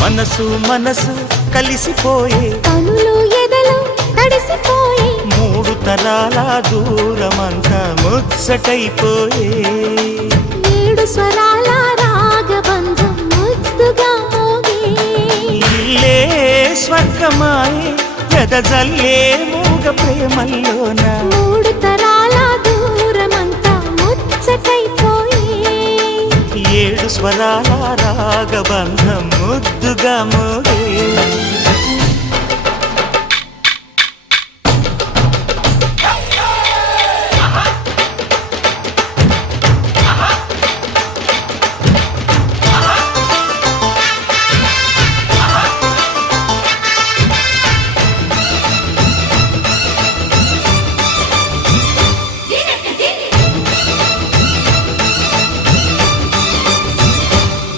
మనసు మనసు కలిసిపోయే కనులు ఎదలు తడిసిపోయే మూడు తరాల దూరమంతా ముచ్చటైపోయే ఏడు స్వరాల రాగబంధం ముద్దుగా మోగే ఇల్లే స్వర్గమాయే ఎదజల్లే మూగ ప్రేమల్లోన మూడు తరాల దూరమంతా ముచ్చటైపోయే ఏడు స్వరాల రాగబంధం ముద్దుగా మోగే